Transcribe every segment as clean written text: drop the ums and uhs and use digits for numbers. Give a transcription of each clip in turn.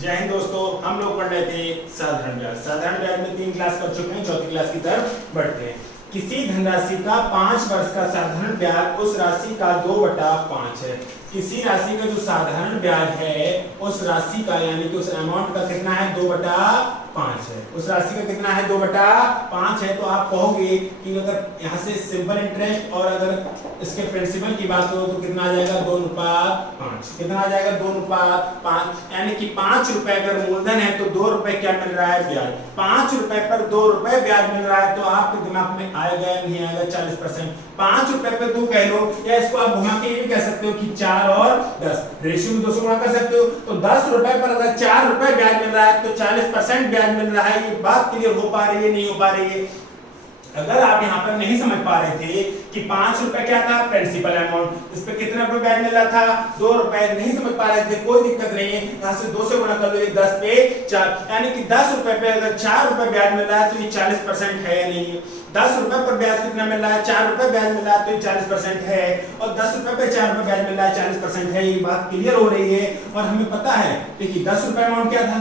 जय हिंद दोस्तों, हम लोग पढ़ रहे थे साधारण ब्याज। साधारण ब्याज में 3 क्लास कर चुके हैं, चौथी क्लास की तरफ बढ़ते हैं। किसी धनराशि का 5 वर्ष का साधारण ब्याज उस राशि का 2/5 है। किसी राशि का जो साधारण ब्याज है उस राशि का यानी कि उस अमाउंट का कितना है 2/5 है। उस राशि का कितना है 2/5 है। तो आप कहोगे कि अगर यहाँ से सिंपल इंटरेस्ट और अगर इसके प्रिंसिपल की बात करो तो कितना आ जाएगा 2/5। कितना आ जाएगा 2/5 यानी कि 5 रुपए अगर मूलधन है तो 2 रुपए क्या मिल रहा है ब्याज। 5 रुपए पर 2 रुपए ब्याज मिल रहा है तो आपके दिमाग में आएगा या नहीं आएगा 40%। 5 रुपए पे 2 कह लो या इसको आप घुमा के ये भी कह सकते हो कि 4 और 10 रेशियो में 2 से गुणा कर सकते हो। तो 10 रुपए पर अगर 4 रुपए ब्याज मिल रहा है तो 40% ब्याज मिल रहा है। ये बात क्लियर हो पा रही है नहीं हो पा रही है? अगर आप यहाँ पर नहीं समझ पा रहे थे कि 5 रुपए क्या था प्रिंसिपल अमाउंट, इस पे कितना रुपए ब्याज मिल रहा था 2 रुपए, नहीं समझ पा रहे थे कोई दिक्कत नहीं है। यहाँ से 2 से गुणा कर लो 10 पे 4 यानी कि 10 रुपए पे अगर 4 रुपए ब्याज मिल रहा है तो ये 40% है या नहीं? 10 रुपए पर ब्याज कितना मिल रहा है 4 रुपए ब्याज मिल रहा है तो ये 40% है। और 10 रुपए पे 4 रुपए ब्याज मिल रहा है 40% है। ये बात क्लियर हो रही है और हमें पता है। देखिए 10 रुपए अमाउंट क्या था,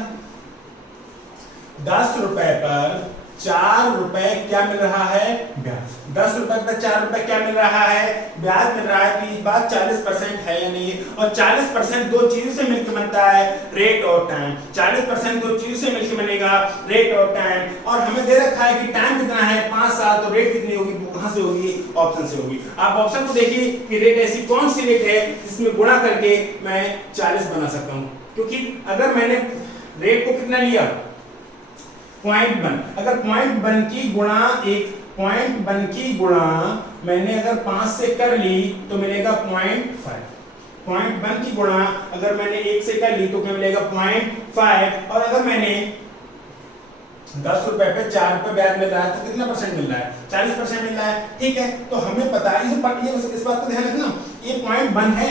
10 रुपए पर 4 रुपए क्या मिल रहा है ब्याज। 10 रुपए पर 4 रुपए क्या मिल रहा है ब्याज मिल रहा है। तो ये बात 40% है या नहीं? और 40% दो चीजों से मिलकर बनता है, रेट और टाइम। 40% दो चीजों से मिलकर बनेगा, रेट और टाइम। और हमें दे रखा है कि टाइम कितना है 5 साल, तो रेट कितनी होगी वो कहां से होगी ऑप्शन से होगी। आप ऑप्शन को देखिए कि रेट ऐसी कौन सी रेट है जिसमें गुणा करके मैं 40 बना सकता हूं। क्योंकि अगर मैंने रेट को कितना लिया 0.1, अगर 0.1 की गुणा 0.1 की गुणा मैंने अगर 5 से कर ली तो मिलेगा 0.5। 0.1 की गुणा अगर मैंने 1 से कर ली तो क्या मिलेगा 0.5। और अगर मैंने 10 रुपए पे 4 रुपए ब्याज मिल रहा है तो कितना परसेंट मिल रहा है 40% मिल रहा है। ठीक है, तो हमें पता है इस बात को ध्यान रखना, ये 0.1 है,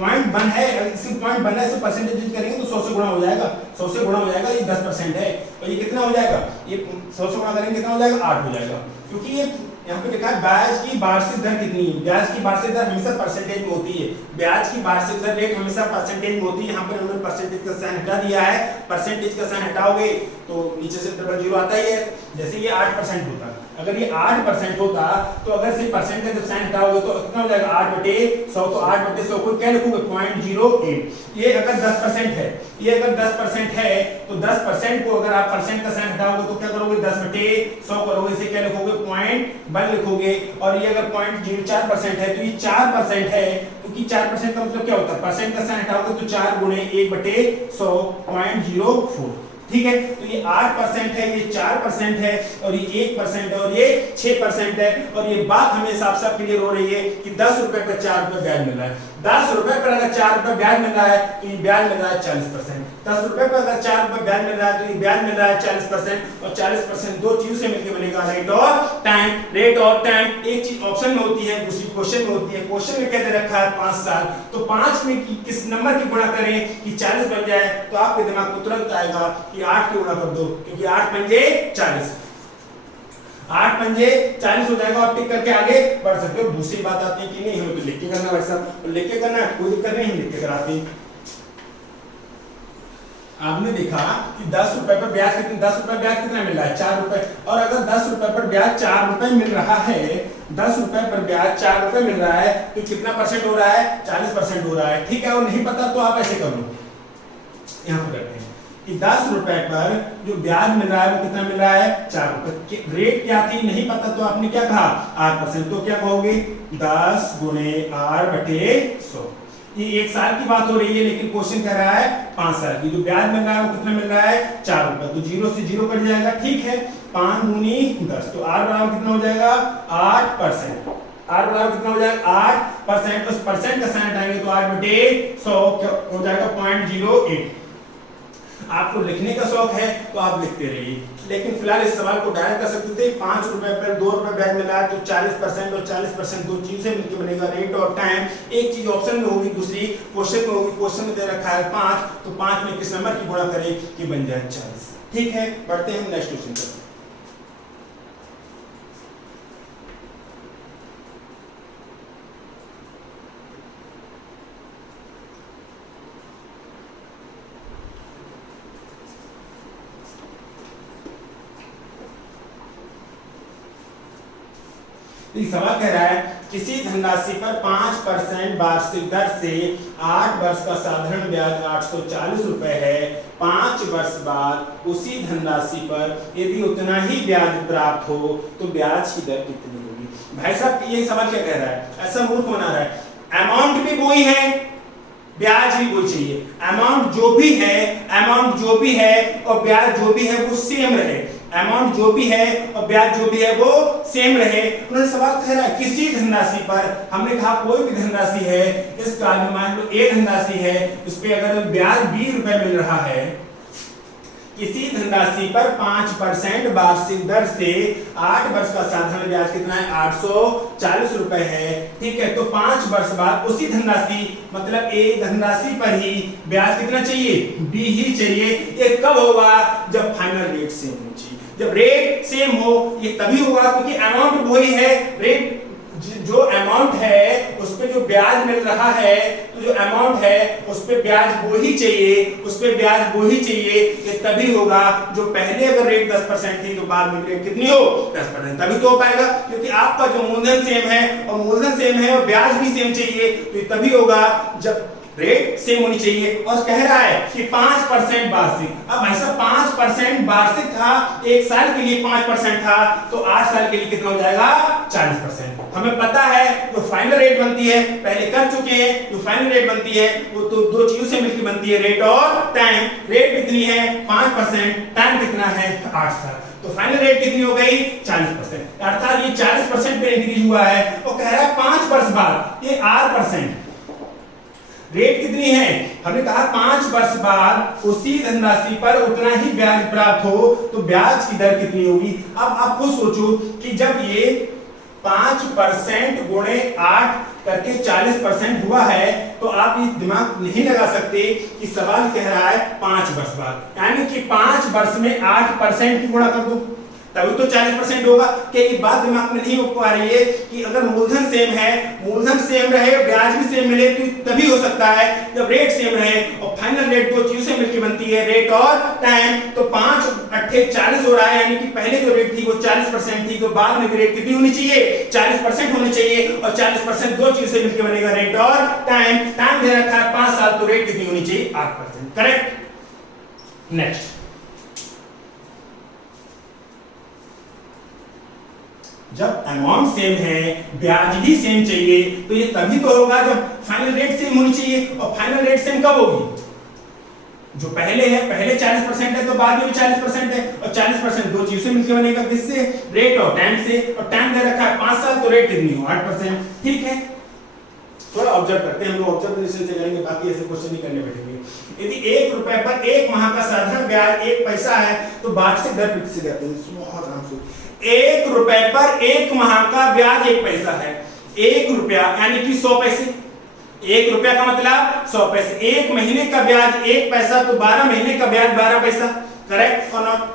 0.1 है। इसी 0.1 है, इसे परसेंटेज यूज करेंगे तो 100 से गुणा हो जाएगा, 100 से गुणा हो जाएगा। ये 10% है और ये कितना हो जाएगा, ये 100 से गुणा करेंगे कितना हो जाएगा 8 हो जाएगा। क्योंकि ये यहाँ पे लिखा है ब्याज की वार्षिक दर कितनी है। ब्याज की वार्षिक दर हमेशा परसेंटेज में होती है। ब्याज की वार्षिक दर रेट हमेशा परसेंटेज में होती है। यहाँ पर उन्होंने परसेंटेज का साइन हटा दिया है। परसेंटेज का साइन हटाओगे तो नीचे से डबल जीरो आता ही है। जैसे ये 8% होता, अगर ये 8% होता तो अगर से परसेंट का जब साइन हटाओगे तो कितना हो जाएगा 8/100। तो 8/100 को क्या लिखोगे 0.08। ये अगर 10% है, ये अगर 10% है तो 10% को अगर आप परसेंट का साइन हटाओगे तो क्या करोगे 10/100 करोगे, इसे क्या लिखोगे 0.1 लिखोगे। और ये अगर 0.04% है तो ये 4% है। क्योंकि 4% का मतलब क्या होता है परसेंट का साइन हटाओगे तो 4 गुणे 1/100 0.04। ठीक है, तो ये 8% है, ये 4% है और ये 1% है और ये 6% है। और ये बात हमें साफ साफ क्लियर हो रही है कि 10 रुपए पर 4 रुपए ब्याज मिल रहा है। 10 रुपए पर अगर 4 रुपए ब्याज मिल रहा है तो ये ब्याज मिल रहा है 40%। 10 रुपए पर अगर 4 रुपए ब्याज मिल रहा है तो ये ब्याज मिल रहा है 40%। और 40% दो चीजों से मिलकर बनेगा, रेट और टाइम। रेट और टाइम एक चीज ऑप्शन में होती है, दूसरी क्वेश्चन में होती है। क्वेश्चन में क्या दे रखा है 5 साल, तो 5 में किस नंबर की गुणा करें कि 40 बन जाए। तो आपके दिमाग में तुरंत आएगा कि 8 की गुणा कर दो, क्योंकि 8 पंजे 40, 8 पंजे 40 हो जाएगा। और टिक करके आगे बढ़ सकते हो। दूसरी बात आती है कि नहीं हमें तो लिख के करना, वैसा लिख के करना है, कोई दिक्कत नहीं, लिख के कराते हैं। आपने देखा कि 10 रुपए पर ब्याज कितना, 10 रुपए ब्याज कितना मिल रहा है 4 रुपए। और अगर 10 रुपए पर ब्याज 4 रुपए मिल रहा है, 10 रुपए पर ब्याज 4 रुपए मिल रहा है तो कितना परसेंट हो रहा है 40% हो रहा है। ठीक है, और नहीं पता तो आप ऐसे कर लो, यहाँ पर करते हैं कि 10 रुपए पर जो ब्याज मिल रहा है वो कितना मिल रहा है 4 रुपए। रेट क्या थी नहीं पता तो आपने क्या कहा 8%। तो क्या कहोगे 10 गुणे 8/100। ये 1 साल की बात हो रही है लेकिन क्वेश्चन कह रहा है 5 साल की। जो ब्याज मिल रहा है वो कितना मिल रहा है 4 रुपए। तो 0 से 0 कट जाएगा। ठीक है, 5 दूनी 10 तो r बराबर कितना हो जाएगा 8%। r बराबर कितना हो जाएगा 8%। उस परसेंट का साइन हटाएंगे तो 8/100 हो जाएगा 0.08। आपको लिखने का शौक है तो आप लिखते रहिए, लेकिन फिलहाल इस सवाल को डायरेक्ट कर सकते थे। 5 रुपए पर 2 रुपए ब्याज मिला है तो 40% और 40% दो चीजों से मिलकर बनेगा, रेट और टाइम। एक चीज ऑप्शन में होगी, दूसरी क्वेश्चन में होगी। क्वेश्चन में दे रखा है 5, तो 5 में किस नंबर की गुणा करें कि बन जाए 40। ठीक है, बढ़ते हैं नेक्स्ट क्वेश्चन पर। तो ये सवाल कह रहा है किसी धनराशि पर 5% वार्षिक दर से 8 वर्ष का साधारण ब्याज 840 रुपए है। 5 वर्ष बाद उसी धनराशि पर यदि उतना ही ब्याज प्राप्त हो तो ब्याज की दर कितनी होगी। भाई साहब ये सवाल क्या कह रहा है, ऐसा मूर्ख बना रहा है, अमाउंट भी वही है, ब्याज भी वही चाहिए, अमाउंट जो भी है और ब्याज जो भी है वो सेम रहे, अमाउंट जो भी है और ब्याज जो भी है वो सेम रहे। उन्होंने सवाल कह रहा है किसी धनराशि पर, हमने कहा कोई भी धनराशि है, इसका मान लो ए धनराशि है, उस पे अगर ब्याज 20 रुपए मिल रहा है, किसी धनराशि पर 5% वार्षिक दर से 8 वर्ष का साधारण ब्याज कितना है 840 रुपए है, ठीक है। तो 5 वर्ष बाद उसी धनराशि मतलब ए धनराशि पर ही ब्याज कितना चाहिए, बी ही चाहिए। ये कब होगा, जब फाइनल रेट सेम होनी चाहिए। जब रेट सेम हो ये तभी होगा क्योंकि अमाउंट वही है, रेट जो अमाउंट है उस पे जो ब्याज मिल रहा है, तो जो अमाउंट है उस पे ब्याज वही चाहिए, उस पे ब्याज वही चाहिए। ये तभी होगा जो पहले अगर रेट 10% थी तो बाद में रेट कितनी हो 10%, तभी तो हो पाएगा क्योंकि आपका जो मूलधन सेम है और मूलधन सेम है और ब्याज भी सेम चाहिए, तो ये तभी होगा जब रेट सेम होनी चाहिए। और कह रहा है कि 5% वार्षिक, अब ऐसा 5% वार्षिक था, एक साल के लिए 5% था, तो 8 साल के लिए कितना हो जाएगा 40%। हमें पता है जो फाइनल रेट बनती है, पहले कर चुके हैं, जो फाइनल रेट बनती है वो तो दो चीजों से मिलकर बनती है, रेट और टाइम। रेट कितनी है 5%, टाइम कितना है 8 साल, तो फाइनल रेट कितनी हो गई 40%, अर्थात ये 40% पे इंक्रीज हुआ है। और कह रहा है 5 वर्ष बाद ये 8%, रेट कितनी है, हमने कहा 5 वर्ष बाद उसी धनराशि पर उतना ही ब्याज प्राप्त हो तो ब्याज की दर कितनी होगी। अब आप खुद सोचो कि जब ये 5% गुणे 8 करके 40% हुआ है, तो आप ये दिमाग नहीं लगा सकते कि सवाल कह रहा है 5 वर्ष बाद, यानी कि 5 वर्ष में 8% की गुणा कर दो तभी तो 40% होगा। क्या ये बात दिमाग में नहीं हो पा रही है कि अगर मूलधन सेम है, मूलधन सेम रहे, ब्याज भी सेम मिले तो तभी हो सकता है जब रेट सेम रहे और फाइनल रेट दो चीजों से मिलकर बनती है, रेट और टाइम। तो 5 8 40 हो रहा है, यानी कि पहले जो रेट थी वो 40% थी, तो बाद में भी रेट कितनी होनी चाहिए 40% होनी चाहिए। और 40% दो चीजों से मिलकर बनेगा, रेट और टाइम। टाइम दे रखा है 5 साल, तो रेट कितनी होनी चाहिए 8%, करेक्ट। नेक्स्ट, जब अमाउंट सेम है, ब्याज भी सेम चाहिए, तो ये तभी तो होगा जब फाइनल रेट सेम होनी चाहिए। और फाइनल रेट सेम कब होगी, जो पहले है, पहले 40% है तो बाद में भी 40% है, और 40% दो चीजों से मिलकर बनेगा, किससे, रेट और टाइम से। और टाइम दे रखा है 5 साल, तो रेट कितनी हो 8%, ठीक है। थोड़ा ऑब्जर्व करते हैं, हम लोग ऑब्जर्वेशन से करेंगे, बाकी ऐसे क्वेश्चन नहीं करने बैठेंगे। यदि 1 रुपए पर 1 माह का साधारण ब्याज 1 पैसा है तो वार्षिक दर कितनी कहते हैं, बहुत आराम से 1 रुपए पर 1 माह का ब्याज 1 पैसा है, 1 रुपया यानी कि 100 पैसे, 1 रुपया का मतलब 100 पैसे। 1 महीने का ब्याज 1 पैसा, तो 12 महीने का ब्याज 12 पैसा, करेक्ट और नॉट,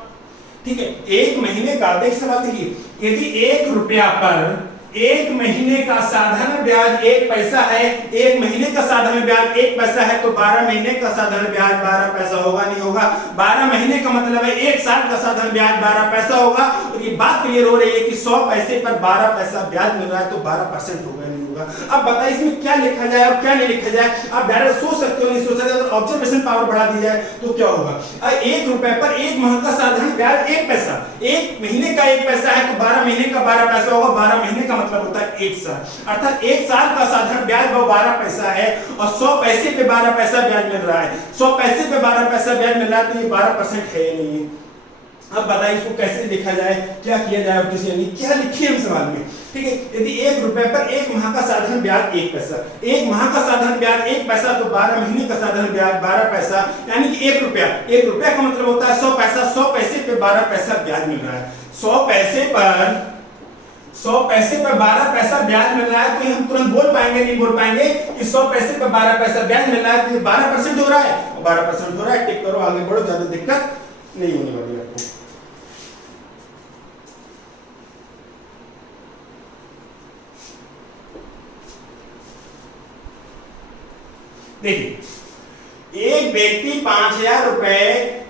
ठीक है। 1 महीने का, देख सवाल देखिए, यदि 1 रुपया पर 1 महीने का साधारण ब्याज 1 पैसा है, 1 महीने का साधारण ब्याज 1 पैसा है, तो 12 महीने का साधारण ब्याज 12 पैसा होगा, नहीं होगा। 12 महीने का मतलब है 1 साल का साधारण ब्याज 12 पैसा होगा। और ये बात क्लियर हो रही है कि 100 पैसे पर 12 पैसा ब्याज मिल रहा है, तो 12% होगा, नहीं होगा। अब बताइए इसमें क्या लिखा जाए और क्या नहीं लिखा जाए। आप डायरेक्ट सोच सकते हो, नहीं सोच सकते, अगर ऑब्जर्वेशन पावर बढ़ा दी जाए तो क्या होगा। 1 रुपए पर 1 माह का साधारण ब्याज 1 पैसा, 1 महीने का 1 पैसा है, तो 12 महीने का 12 पैसा होगा। 12 महीने का मतलब होता है 1 साल, अर्थात 1 साल का साधारण ब्याज वो 12 पैसा है, और 100 पैसे पे 12 पैसा ब्याज मिल रहा है। 100 पैसे पे 12 पैसा ब्याज मिल रहा है, तो ये 12% है या नहीं है। अब बताइए इसको कैसे लिखा जाए, क्या किया जाए, और किसी यानी क्या लिखिए हम सवाल में, ठीक है। यदि 1 रुपए पर 1 माह का साधारण ब्याज 1 पैसा, 1 माह का साधारण ब्याज 1 पैसा, तो 12 महीने का साधारण ब्याज 12 पैसा, यानी कि 1 रुपया, 1 रुपया का मतलब होता है 100 पैसा, 100 पैसे पे 12 पैसा ब्याज मिल रहा है। 100 पैसे पर 12 पैसा ब्याज मिल रहा है, तो हम तुरंत बोल पाएंगे, नहीं बोल पाएंगे कि 100 पैसे पर 12 पैसा ब्याज मिल रहा है, तो 12% हो रहा है, 12% हो रहा है, टिक करो, आगे बढ़ो, ज्यादा दिक्कत नहीं होने वाली आपको। देखिए एक व्यक्ति 5,000 रुपए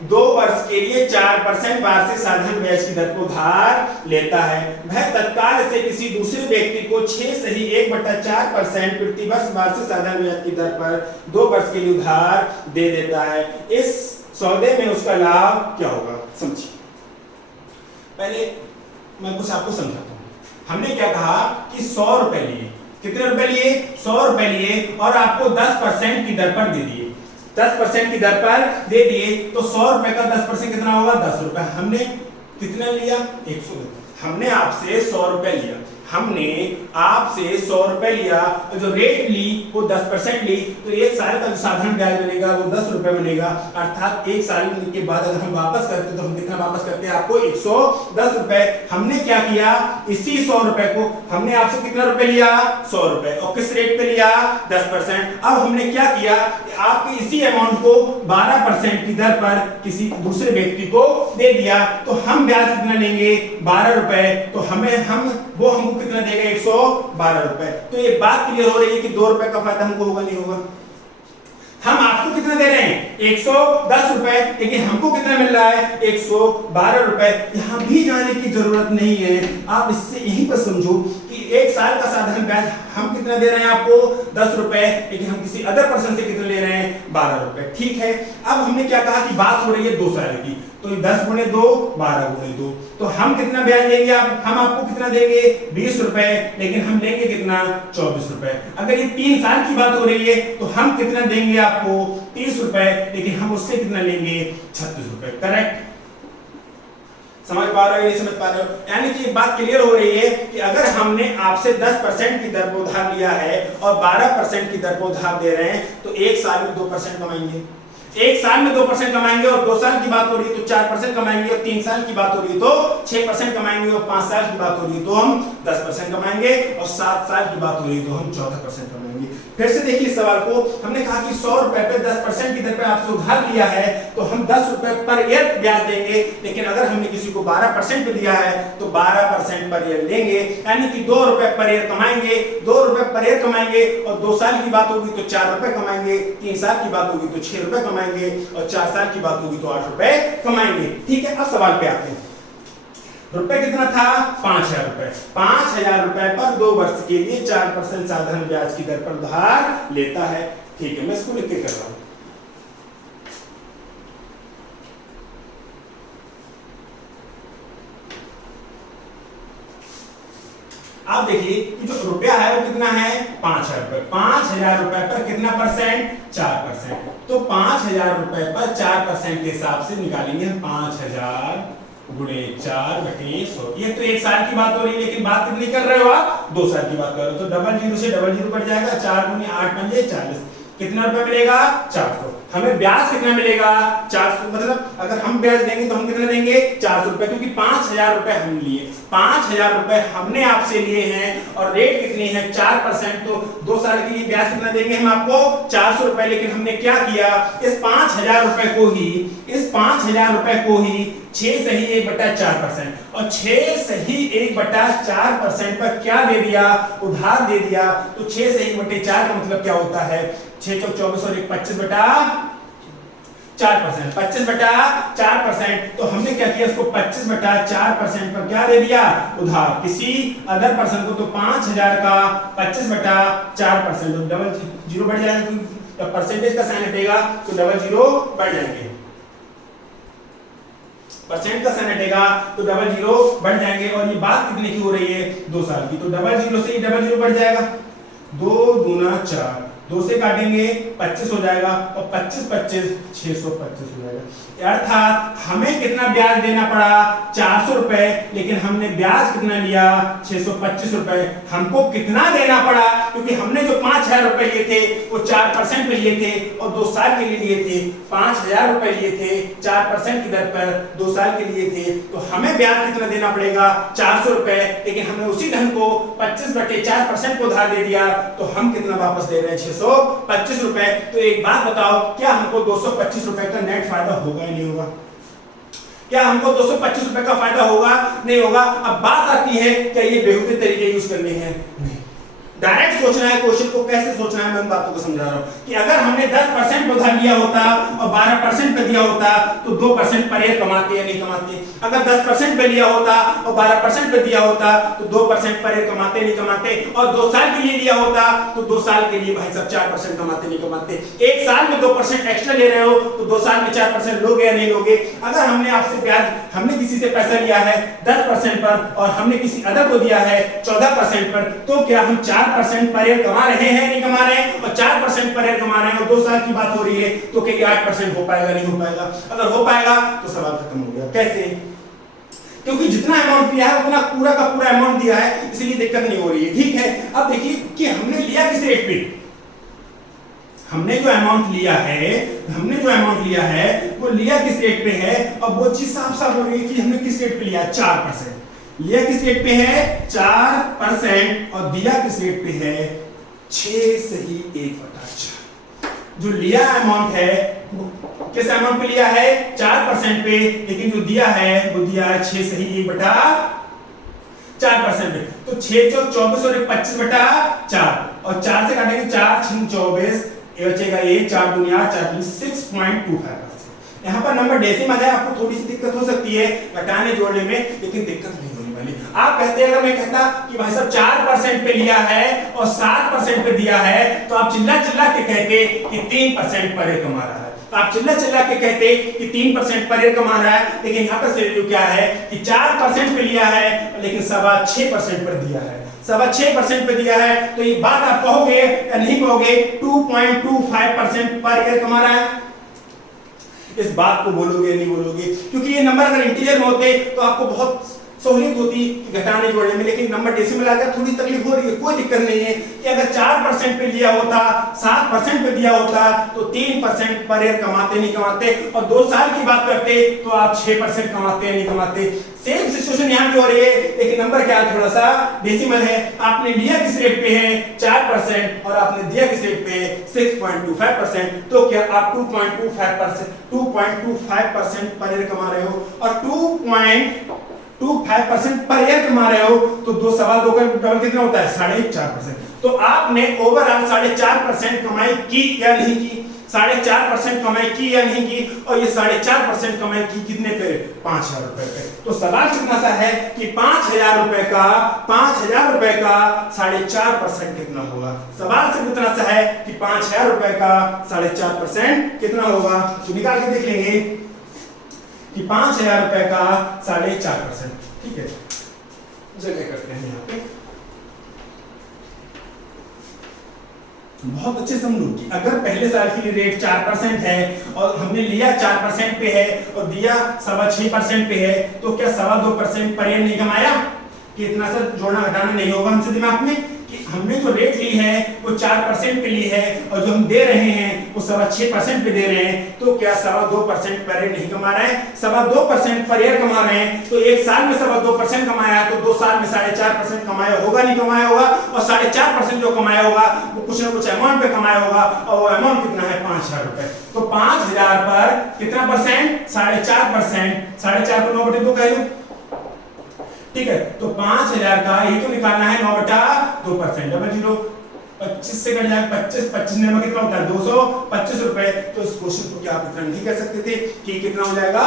2 वर्ष के लिए 4% वार्षिक साधारण ब्याज की दर पर उधार लेता है। वह तत्काल से किसी दूसरे व्यक्ति को 6 सही 1/4% प्रति वर्ष वार्षिक साधारण ब्याज की दर पर 2 वर्ष के लिए उधार दे देता है। इस सौदे में उसका लाभ क्या होगा, समझिए। पहले मैं कुछ आपको समझाता हूँ। हमने क्या कहा कि 100 रुपए लिए, कितने रुपए लिए, 100 रुपए लिए और आपको 10% की दर पर दे दिए, 10% की दर पर दे दिए, तो 100 रुपए का 10% कितना होगा, 10 रुपए। हमने कितना लिया, 100। हमने आपसे 100 रुपए लिया, हमने आपसे 100 रुपए लिया और जो रेट ली वो 10% ली, तो एक साल का जो साधारण ब्याज बनेगा वो 10 रुपए बनेगा। अर्थात एक साल के बाद अगर हम वापस करते तो हम कितना वापस करते हैं, आपको 110 रुपए। हमने क्या किया, इसी 100 रुपए को हमने आपसे कितना रुपए लिया, 100 रुपए, और किस रेट पे लिया, 10%। अब हमने क्या किया, आपके इसी अमाउंट को 12% की दर पर किसी दूसरे व्यक्ति को दे दिया, तो हम ब्याज कितना लेंगे, 12 रुपए। तो वो हमको कितना देगा, 112 रुपए। तो ये बात क्लियर हो रही है कि 2 रुपए का फायदा हमको होगा, नहीं होगा। हम आपको कितना दे रहे हैं, 110 रुपए, लेकिन हमको कितना मिल रहा है, 112 रुपए। यहां भी जाने की जरूरत नहीं है, आप इससे यहीं पर समझो कि एक साल का साधारण ब्याज हम कितना दे रहे हैं आपको, 10 रुपए, लेकिन हम किसी अदर पर्सन से कितना ले रहे हैं, 12 रुपए। ठीक है। अब हमने क्या कहा कि बात हो रही है 2 साल की, तो 10 गुणे 2, 12 गुणे 2, तो हम कितना ब्याज देंगे, हम आपको कितना देंगे, 20 रुपए, लेकिन हम लेंगे कितना, 24 रुपए। अगर ये 3 साल की बात हो रही है तो हम कितना देंगे आपको, 30 रुपए, लेकिन हम उससे कितना लेंगे, 36 रुपए। करेक्ट। समझ पा रहे हो, नहीं समझ पा रहे हो? यानी कि बात क्लियर हो रही है कि अगर हमने आपसे 10% की दर पर उधार लिया है और 12% की दर पर उधार दे रहे हैं, तो एक साल में 2% कमाएंगे। एक साल में 2% कमाएंगे, और 2 साल की बात हो रही है तो 4% कमाएंगे, और 3 साल की बात हो रही है तो 6% कमाएंगे, और 5 साल की बात हो रही है तो हम 10% कमाएंगे, और 7 साल की बात हो रही है तो हम 14% कमाएंगे। फिर से देखिए इस सवाल को, हमने कहा कि 100 रुपए पे 10% की दर पे आपसे उधार लिया है, तो हम 10 रुपए पर ईयर ब्याज देंगे, लेकिन अगर हमने किसी को 12% पे दिया है तो 12% पर ईयर लेंगे, यानी कि 2 रुपए पर ईयर कमाएंगे, 2 रुपए पर ईयर कमाएंगे, और 2 साल की बात होगी तो 4 रुपए कमाएंगे, 3 साल की बात होगी तो 6 रुपए कमाएंगे, और 4 साल की बात होगी तो 8 रुपए कमाएंगे। ठीक है। अब सवाल पे आते हैं। रुपए कितना था, 5,000 रुपए। 5,000 रुपए पर 2 वर्ष के लिए 4% साधारण ब्याज की दर पर उधार लेता है। ठीक है, मैं इसको लिख के कर रहा हूं। आप देखिए कि जो रुपया है वो कितना है, 5,000 रुपए। 5,000 रुपए पर कितना परसेंट, 4%। तो 5,000 रुपए पर 4% के हिसाब से निकालेंगे हम 5,000 गुणे 4/100। ये तो एक साल की बात हो रही है, लेकिन बात कितनी कर रहे हो आप, 2 साल की बात कर रहे हो, तो 00 से 00 कट जाएगा, 4 गुणे 8 पंजे 40। कितना रुपए मिलेगा, 400। हमें ब्याज कितना मिलेगा, 400। मतलब अगर हम ब्याज देंगे तो हम कितना देंगे, 400 रुपए, क्योंकि 5,000 रुपए हम लिए, 5,000 रुपए हमने आपसे लिए हैं, और रेट कितनी है, 4%। तो 2 साल के लिए ब्याज कितना देंगे हम आपको, 400 रुपए। लेकिन हमने क्या किया, इस 5,000 रुपए को ही, इस 5,000 रुपए को ही 6 सही 1/4%, और 6 सही 1/4% पर क्या दे दिया, उधार दे दिया। तो 6 सही 1/4 का मतलब क्या होता है, 6 चौक 24 और 1 25/4%, 25/4%। तो हमने क्या किया, इसको 25/4% पर क्या दे दिया, उधार, किसी अदर पर्सन को। तो 5,000 का 25/4%, तो 00 बढ़ जाएगा, तो परसेंटेज का साइन हटेगा तो 00 बढ़ जाएंगे, परसेंट का साइन हटेगा तो 00 बढ़ जाएंगे। और ये बात कितने की हो रही है, 2 साल की, तो 00 से 00 बढ़ जाएगा, 2 दूना 4, 2 से काटेंगे 25 हो जाएगा, और 25 25 625 हो जाएगा। अर्थात हमें कितना ब्याज देना पड़ा, 400 रुपए, लेकिन हमने ब्याज कितना लिया, 625 रुपए। हमको कितना देना पड़ा, क्योंकि हमने जो 5,000 रुपए लिए थे वो 4% पे लिए थे, और 2 साल के लिए लिए थे। 5,000 रुपए लिए थे 4% की दर पर, 2 साल के लिए थे, तो हमें ब्याज कितना देना पड़ेगा, 400 रुपए, लेकिन हमने उसी धन को 25/4% को उधार दे दिया, तो हम कितना वापस दे रहे हैं, 625 रुपए। तो एक बात बताओ, क्या हमको 225 रुपए का नेट फायदा होगा, नहीं होगा? क्या हमको 225 रुपए का फायदा होगा, नहीं होगा? अब बात आती है क्या ये बेहूदे तरीके यूज करने हैं, नहीं। डायरेक्ट सोचना है क्वेश्चन को, कैसे सोचना है मैं उन बातों को समझा रहा हूं कि अगर हमने 10% पे उधार लिया होता और 12% पे दिया होता तो 2% पर ईयर कमाते या नहीं कमाते। अगर 10% पे लिया होता और 12% पे दिया होता तो 2% पर ईयर कमाते नहीं कमाते, और 2 साल के लिए लिया होता तो 2 साल के लिए भाई साहब 4% कमाते नहीं कमाते। एक साल में 2% एक्स्ट्रा ले रहे हो तो 2 साल में 4% लोगे या नहीं लोगे। अगर हमने आपसे ब्याज, हमने किसी से पैसा लिया है 10% पर और हमने किसी अदर को दिया है 14% पर, तो क्या हम 4% पर ईयर कमा रहे हैं नहीं कमा रहे हैं, और 4% पर ईयर कमा रहे हैं और 2 साल की बात हो रही है, तो क्या 8% हो पाएगा नहीं हो पाएगा? अगर हो पाएगा तो सवाल खत्म हो गया। कैसे? क्योंकि जितना अमाउंट दिया है उतना पूरा का पूरा अमाउंट दिया है, इसलिए दिक्कत नहीं हो रही है। ठीक है, अब देखिए कि हमने लिया किस रेट पे, हमने जो अमाउंट लिया है वो लिया किस रेट पे है, और वो चीज साफ साफ हो रही है कि हमने किस रेट पे लिया, 4%। लिया किस रेट पे है 4% और दिया किस रेट पे है 6 सही 1/4। जो लिया अमाउंट है वो किस अमाउंट पे लिया है 4% पे, लेकिन जो दिया है वो दिया है 6 सही 1/4% पे। तो 6 चौक 24 और 25/4, और 4 से काटेंगे 4 6 24, ये बचेगा ये 4 दूनी 4 6.25%। यहाँ पर नंबर डेसिमल है, आपको थोड़ी सी दिक्कत हो सकती है घटाने जोड़ने में, लेकिन दिक्कत नहीं होने वाली। आप कहते हैं, अगर मैं कहता कि भाई साहब 4% पे लिया है और 7% पे दिया है, तो आप चिल्ला चिल्ला के कहते कि 3% पर ईयर कमा रहा है, आप चिल्ला चिल्ला के कहते कि 3% पर ईयर कमा रहा है। लेकिन यहाँ पर सिनेरियो क्या है कि 4% पे लिया है लेकिन 6.25% पर दिया है, 6.25% पे दिया है, तो ये बात आप कहोगे या नहीं कहोगे 2.25% पर ईयर कमा रहा है? इस बात को बोलोगे या नहीं बोलोगे? क्योंकि ये नंबर अगर इंटीजर में होते तो आपको बहुत सहूलियत होती कि घटाने जोड़ने में, लेकिन नंबर डेसिमल आ गया, थोड़ी तकलीफ हो रही है। कोई दिक्कत नहीं है कि अगर 4% पे लिया होता, 7% पे दिया होता तो 3% पर ईयर कमाते नहीं कमाते, और 2 साल की बात करते तो आप 6% कमाते नहीं कमाते। सेम सिचुएशन यहाँ पे हो रही है, लेकिन नंबर क्या है, थोड़ा सा डेसिमल है। आपने लिया किस रेट पे है 4% और आपने दिया किस रेट पे 6.25%, तो क्या आप 2.25% पर ईयर कमा रहे हो, और 2.25% पर ईयर कमा रहे हो, तो 2 सवा 2 का डबल कितना होता है 4.5%। तो आपने ओवरऑल 4.5% कमाई की या नहीं की, 4.5% कमाई की या नहीं की, और ये 4.5% कमाई की कितने पे 5,000 रुपए पे। तो सवाल कितना सा है कि 5,000 रुपए का 4.5% कितना होगा। सवाल सिर्फ इतना सा है कि 5,000 रुपए का 4.5% कितना होगा, तो निकाल के देख लेंगे कि 5,000 रुपए का 4.5%। ठीक है, जगह करते हैं यहाँ पे, बहुत अच्छे समझो कि अगर पहले साल के लिए रेट 4% है और हमने लिया 4% पे है और दिया 6.25% पे है, तो क्या 2.25% पर ईयर नहीं कमाया? कि इतना सा जोड़ना घटाना नहीं होगा हमसे दिमाग में कि हमने जो रेट ली है वो 4% पे ली है और जो हम दे रहे हैं वो 6.25% पे दे रहे हैं, तो क्या 2.25% पर ईयर नहीं कमा रहे हैं? 2.25% पर ईयर कमा रहे हैं, तो एक साल में 2.25% कमाया तो 2 साल में 4.5% कमाया होगा नहीं कमाया होगा, और 4.5% जो कमाया होगा वो कुछ ना कुछ अमाउंट पे कमाया होगा, और वो अमाउंट कितना है 5,000 रुपए। तो 5,000 पर कितना परसेंट 4.5%, 4.5 को 9/2 कह लो। ठीक है, तो 5,000 का यही तो निकालना है 9/2%, डबल 0 25 से कट जाएगा 25 में कितना होता है 225 रुपए। तो इस क्वेश्चन को क्या आप इतना नहीं कह सकते थे कि कितना हो जाएगा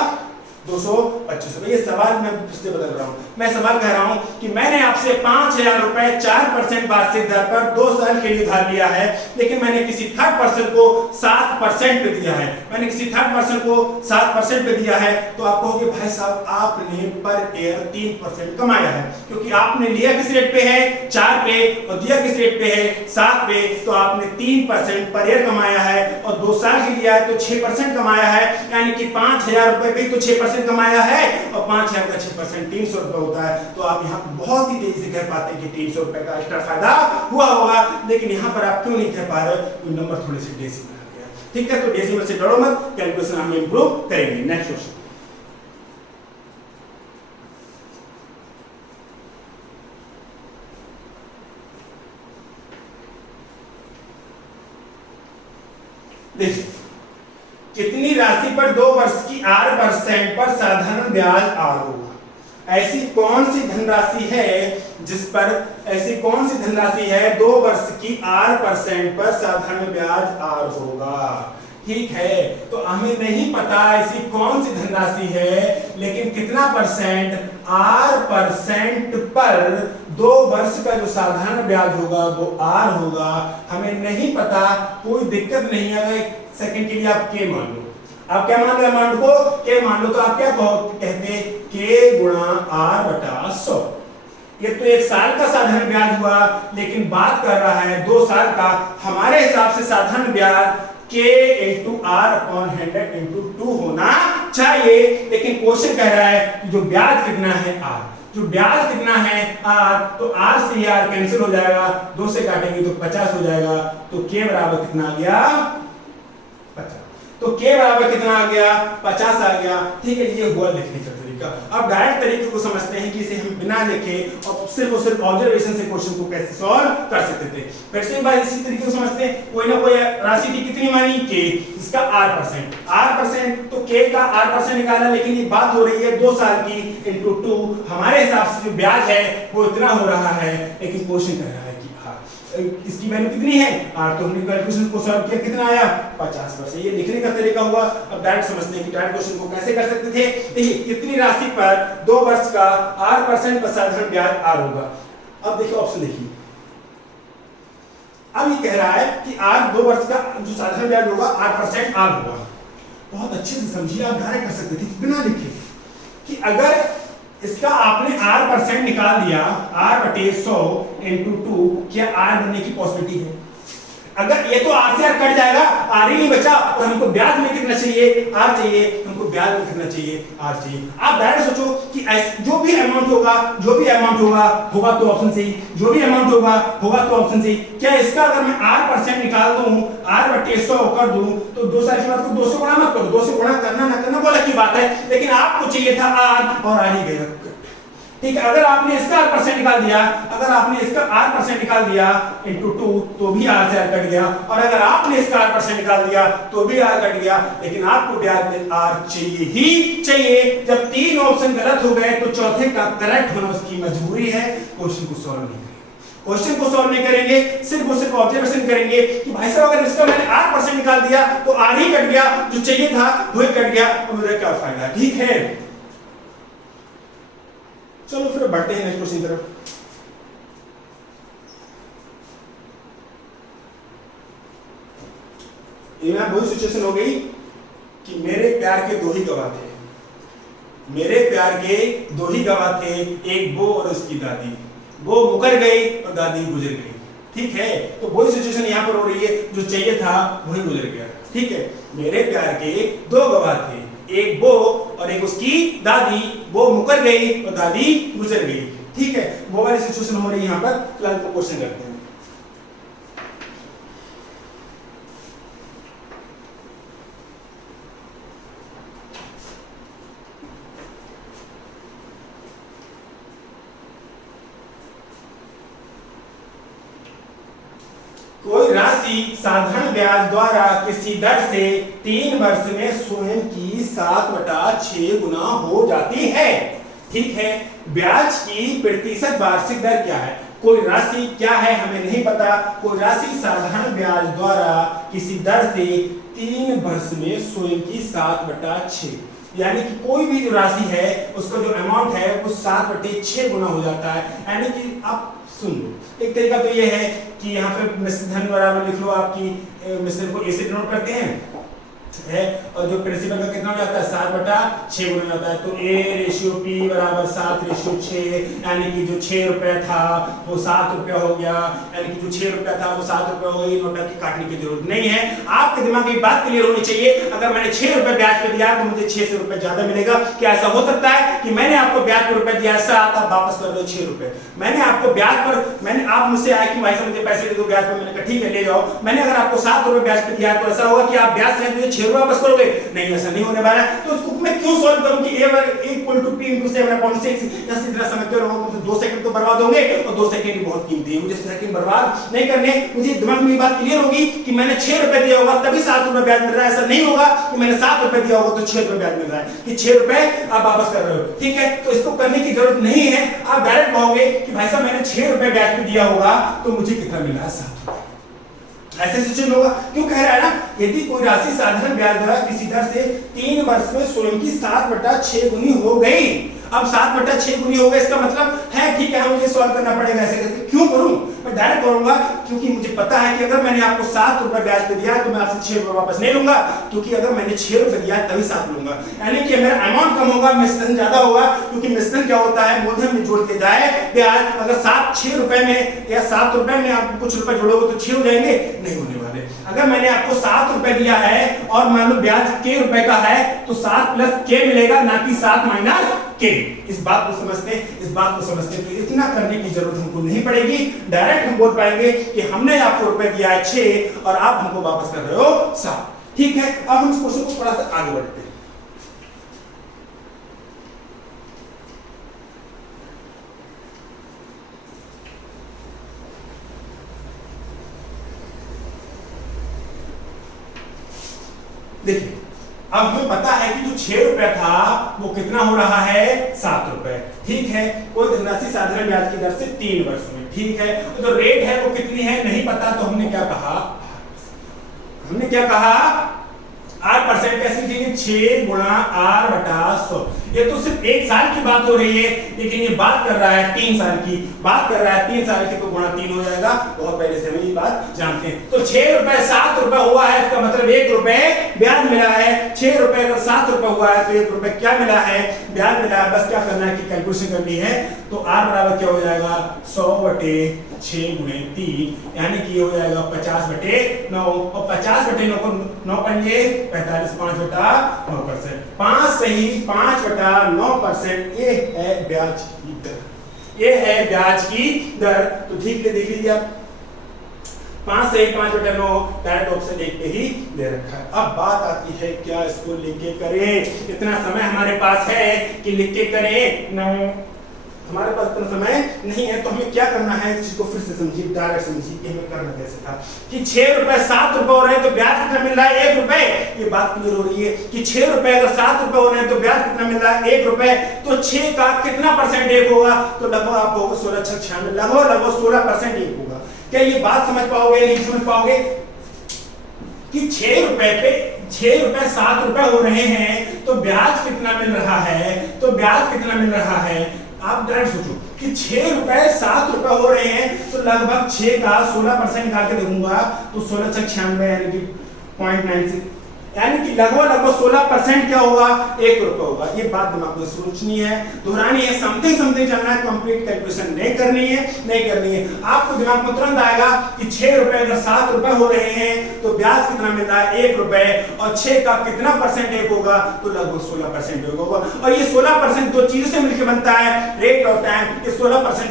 225 रुपए। ये सवाल मैं फिर से बदल रहा हूँ, मैं सवाल कह रहा हूँ कि मैंने आपसे 5,000 रुपए 4% वार्षिक दर पर 2 साल के लिए उधार लिया है, लेकिन मैंने किसी थर्ड पर्सन को 7% पे दिया है, मैंने किसी थर्ड पर्सन को 7% पे दिया है, तो आप कहोगे भाई साहब आपने पर ईयर 3% कमाया है, क्योंकि आपने लिया किस रेट पे है 4 पे और दिया किस रेट पे है 7 पे, तो आपने 3% पर ईयर कमाया है, और 2 साल के लिया है तो 6% कमाया है, यानी कि 5,000 रुपए भी तो 6% कमाया है, और 5,000 का 6% 300 रुपए होता है। तो आप यहाँ बहुत ही तेजी से कह पाते हैं कि 300 रुपए का एक्स्ट्रा फायदा हुआ होगा, लेकिन यहाँ पर आप क्यों नहीं कह पा रहे, तो नंबर थोड़े से डेसिमल आ गया। ठीक है, तो डेसिमल से डरो मत, कैलकुलेशन हम इंप्रूव करेंगे। नेक्स्ट क्वेश्चन, देखिए कितनी राशि पर 2 वर्ष की 8% पर साधारण ब्याज आर होगा। ऐसी कौन सी धनराशि है जिस पर ऐसी कौन सी धनराशि है 2 वर्ष की 8% पर साधारण ब्याज आर होगा। ठीक है, तो हमें नहीं पता ऐसी कौन सी धनराशि है, लेकिन कितना परसेंट, 8% पर 2 वर्ष का जो साधारण ब्याज होगा वो आर होगा। हमें नहीं पता, कोई दिक्कत नहीं है। एक सेकंड के लिए आप के मान लो, आप क्या मान लो अमाउंट को, के मान लो, तो आप क्या कहते, के गुणा आर बटा 100। ये तो 1 साल का साधारण ब्याज हुआ, लेकिन बात कर रहा है 2 साल का। हमारे हिसाब से साधारण ब्याज k into R upon 100 into 2 होना चाहिए, लेकिन क्वेश्चन कह रहा है कि जो ब्याज कितना है r, जो ब्याज कितना है r, तो r से r कैंसिल हो जाएगा, 2 से काटेंगे तो 50 हो जाएगा। तो k बराबर कितना आ गया, 50। तो k बराबर कितना आ गया, 50 आ गया। ठीक है, ये हुआ लिखने का तरीका। अब डायरेक्ट तरीके को समझते हैं कि इसे हम बिना लिखे और सिर्फ ऑब्जर्वेशन से क्वेश्चन को कैसे सॉल्व कर सकते थे। फिर से एक बार इसी तरीके से समझते हैं। कोई ना कोई राशि थी, कितनी मानी, k, इसका 8%, तो k का 8% निकाला, लेकिन ये बात हो रही है 2 साल की इंटू 2। हमारे हिसाब से जो ब्याज है वो इतना हो रहा है, लेकिन क्वेश्चन कह रहा है कि इसकी वैल्यू कितनी है 8, तो हमने कैलकुलेशन को सॉल्व किया, कितना आया 50%। ये लिखने का तरीका हुआ। अब डायरेक्ट समझते हैं कि डायरेक्ट क्वेश्चन को कैसे कर सकते थे। देखिए, इतनी राशि पर 2 वर्ष का 8% पर साधारण ब्याज आर होगा। अब देखिए ऑप्शन देखिए, अब ये कह रहा है कि आर 2 वर्ष का जो साधारण ब्याज होगा 8% आर होगा। बहुत अच्छे से समझिए, आप डायरेक्ट कर सकते थे बिना लिखे कि अगर इसका आपने r% निकाल दिया, r बटे 100 इंटू 2, क्या r बनने की पॉसिबिलिटी है? अगर ये तो r से r कट जाएगा, r ही नहीं बचा, और हमको ब्याज में कितना चाहिए, r चाहिए, हमको ब्याज में कितना चाहिए, r चाहिए। आप डायरेक्ट सोचो कि जो भी अमाउंट होगा होगा तो ऑप्शन सही, जो भी अमाउंट होगा तो ऑप्शन सही। क्या इसका अगर मैं r% निकाल दूं, r बटे 100 कर दूं, तो 2 साल के बाद को 2 से गुणा मत करो, 2 से गुणा करना ना करना वो अलग की बात है, लेकिन आपको चाहिए था r, और आ ही गया। ठीक है, अगर आपने इसका r% निकाल दिया, अगर आपने इसका r% निकाल दिया इंटू 2, तो भी r से r कट गया, और अगर आपने इसका r% निकाल दिया तो भी r कट गया, लेकिन आपको ब्याज में r चाहिए ही चाहिए। जब 3 ऑप्शन गलत हो गए तो चौथे का करेक्ट होना उसकी मजबूरी है। क्वेश्चन को सॉल्व नहीं करेंगे, क्वेश्चन को सॉल्व नहीं करेंगे, सिर्फ ऑब्जर्वेशन करेंगे कि भाई साहब अगर इसका मैंने r% निकाल दिया तो r ही कट गया, जो चाहिए था वही कट गया, तो मेरा क्या फायदा। ठीक है, चलो फिर बढ़ते हैं नेक्स्ट क्वेश्चन की तरफ। ये वही सिचुएशन हो गई कि मेरे प्यार के 2 ही गवाह थे, मेरे प्यार के 2 ही गवाह थे, एक वो और उसकी दादी। वो मुकर गई और दादी गुजर गई। ठीक है, तो वही सिचुएशन यहाँ पर हो रही है, जो चाहिए था वही गुजर गया। ठीक है, मेरे प्यार के 2 गवाह थे, एक वो और एक उसकी दादी। वो मुकर गई और दादी गुजर गई। ठीक है, वो वाली सिचुएशन हो रही है यहाँ पर। फिलहाल को क्वेश्चन करते हैं। कोई राशि साधारण ब्याज द्वारा किसी दर से 3 वर्ष में स्वयं की 7/6 गुना हो जाती है। ठीक है, ब्याज की प्रतिशत वार्षिक दर क्या है? कोई राशि क्या है हमें नहीं पता। कोई राशि साधारण ब्याज द्वारा किसी दर से 3 वर्ष में स्वयं की 7/6, यानी कि कोई भी जो राशि है उसका जो अमाउंट है वो 7/6 गुना हो जाता है। यानी कि आप सुन लो, एक तरीका तो ये है कि यहाँ पे मिश्र धन बराबर लिख लो, आपकी मिश्र को ए से डिनोट करते हैं है, और जो प्रिंसिपल का कितना हो जाता है 7/6 गुना हो जाता है। तो a रेशियो p बराबर 7/6, यानी कि जो 6 रुपए था वो 7 रुपया हो गया, यानी कि जो 6 रुपया था वो 7 रुपया हो गई। नोट की काटने की जरूरत नहीं है, आपके दिमाग में एक बात क्लियर होनी चाहिए। अगर मैंने 6 रुपए ब्याज पे दिया तो मुझे 6 रुपए ज्यादा मिलेगा। क्या ऐसा हो सकता है कि मैंने आपको ब्याज पे रुपए दिया, आप वापस कर दो 6 रुपए, मैंने आपको ब्याज पर, मैंने आप मुझसे आए कि भाई साहब मुझे पैसे दे दो ब्याज पर, मैंने कहा ठीक है ले जाओ। मैंने अगर आपको 7 रुपए ब्याज पे दिया तो ऐसा होगा कि आप ब्याज सहित मुझे 6 6 रुपए वापस करोगे? नहीं, ऐसा नहीं होने वाला है। तो उसको मैं क्यों सॉल्व करूं कि a इक्वल टू p * 7/6। जैसे इतना समय क्यों लगाऊं? तो 2 सेकंड तो बर्बाद होंगे और 2 सेकंड ही बहुत कीमती है, मुझे सेकंड बर्बाद नहीं करने। मुझे दिमाग में ये बात क्लियर होगी कि मैंने 6 रुपए दिया होगा तभी 7 रुपए ब्याज मिल रहा है। ऐसा नहीं होगा कि मैंने 7 रुपए दिया होगा तो 6 रुपए ब्याज मिल रहा है, कि 6 रुपए आप वापस कर रहे हो। ठीक है, तो इसको करने की जरूरत नहीं है। आप डायरेक्ट कहोगे कि भाई साहब मैंने 6 रुपए ब्याज पे दिया होगा तो मुझे कितना मिल रहा है? 7 रुपए। ऐसे सिचुएशन होगा। क्यों कह रहा है ना, यदि कोई राशि साधारण ब्याज द्वारा किसी दर से 3 वर्ष में स्वयं की 7/6 गुनी हो गई। अब 7/6 गुनी हो गई, इसका मतलब है ठीक है मुझे सॉल्व करना पड़ेगा ऐसे करके। क्यों करूं? मैं डायरेक्ट करूंगा क्योंकि मुझे पता है कि अगर मैंने आपको 7 रुपए ब्याज पे दिया तो मैं आपसे 6 रुपए वापस नहीं लूंगा, क्योंकि अगर मैंने 6 रुपए दिया तभी 7 लूंगा। यानी कि मेरा अमाउंट कम होगा, मिश्रण ज्यादा होगा, क्योंकि मिश्रण क्या होता है, मूलधन में जोड़ के जाए ब्याज। अगर 6 रुपए में या 7 रुपए में आप कुछ रुपए जोड़ोगे तो 6 हो जाएंगे, नहीं होने वाले। अगर मैंने आपको 7 रुपए दिया है और मान लो ब्याज k रुपए का है तो 7 + k मिलेगा, ना कि 7 - k। इस बात को समझते, इस बात को समझते तो इतना करने की जरूरत हमको नहीं पड़ेगी। डायरेक्ट हम बोल पाएंगे कि हमने आपको रुपए दिया है 6 और आप हमको वापस कर रहे हो 7। ठीक है, अब हम इस क्वेश्चन को थोड़ा सा आगे बढ़ते हैं। देखिए, अब हमें पता है कि जो 6 रुपए था वो कितना हो रहा है? 7 रुपए। ठीक है, कोई धनराशि साधारण ब्याज की दर से 3 वर्ष में। ठीक है, तो जो रेट है वो कितनी है नहीं पता, तो हमने क्या कहा? हमने क्या कहा? 8% कैसे लिखेंगे? 6 × r/100। ये तो सिर्फ 1 साल की बात हो रही है, लेकिन ये बात कर रहा है 3 साल की। बात कर रहा है 3 साल की, तो गुणा 3 हो जाएगा। बहुत पहले से हम ये बात जानते हैं। तो 6 रुपए 7 रुपए हुआ है, इसका मतलब 1 रुपए ब्याज मिला है। 6 रुपए अगर 7 रुपए हुआ है तो 1 रुपए क्या मिला है? ब्याज मिला है। बस क्या करना है कि कैलकुलेशन करनी है। तो r बराबर क्या हो जाएगा? 100/6 × 3, यानी कि हो जाएगा 50/9। और 50/9 को 9 पंजे 45, 5/9%। 5 सही 5/9%। ये है ब्याज की दर, ये है ब्याज की दर। तो ठीक है, देख लीजिए आप, 5 सही 5/9 डायरेक्ट ऑप्शन 1 पे ही दे रखा है। अब बात आती है क्या इसको लिख के करें? इतना समय हमारे पास है कि लिख के करें? नहीं, हमारे पास इतना समय नहीं है। तो हमें क्या करना है, इसको फिर से समझिए, डायरेक्ट समझिए कि हमें करना कैसे था। कि 6 रुपए 7 रुपए हो रहे हैं तो ब्याज कितना मिल रहा है? 1 रुपए। ये बात क्लियर हो रही है कि 6 रुपए अगर 7 रुपए हो रहे हैं तो ब्याज कितना मिल रहा है? 1 रुपए। तो 6 का कितना परसेंट 1 होगा? तो लगभग आप होगा 16×6 लगभग 16% 1 होगा। क्या ये बात समझ पाओगे? नहीं समझ पाओगे कि 6 रुपए पे 6 रुपए 7 रुपए हो रहे हैं तो ब्याज कितना मिल रहा है? तो ब्याज कितना मिल रहा है? आप डायरेक्ट सोचो कि 6 रुपए 7 रुपए हो रहे हैं तो लगभग 6 का 16% निकाल के देखूंगा तो 16×96 यानी कि 0.96, यानी कि लगभग 16% क्या होगा? 1 रुपए होगा। ये बात दिमाग में सोचनी है, दोहरानी है, समथिंग चलना है, कंप्लीट कैलकुलेशन नहीं करनी है। आपको दिमाग में तुरंत आएगा कि 6 रुपए अगर 7 रुपए हो रहे हैं तो ब्याज कितना मिल रहा है? 1 रुपए। और 6 का कितना परसेंट 1 होगा? तो लगभग 16% 1 होगा। और ये 16% दो चीजों से मिलकर बनता है, रेट और टाइम। ये 16%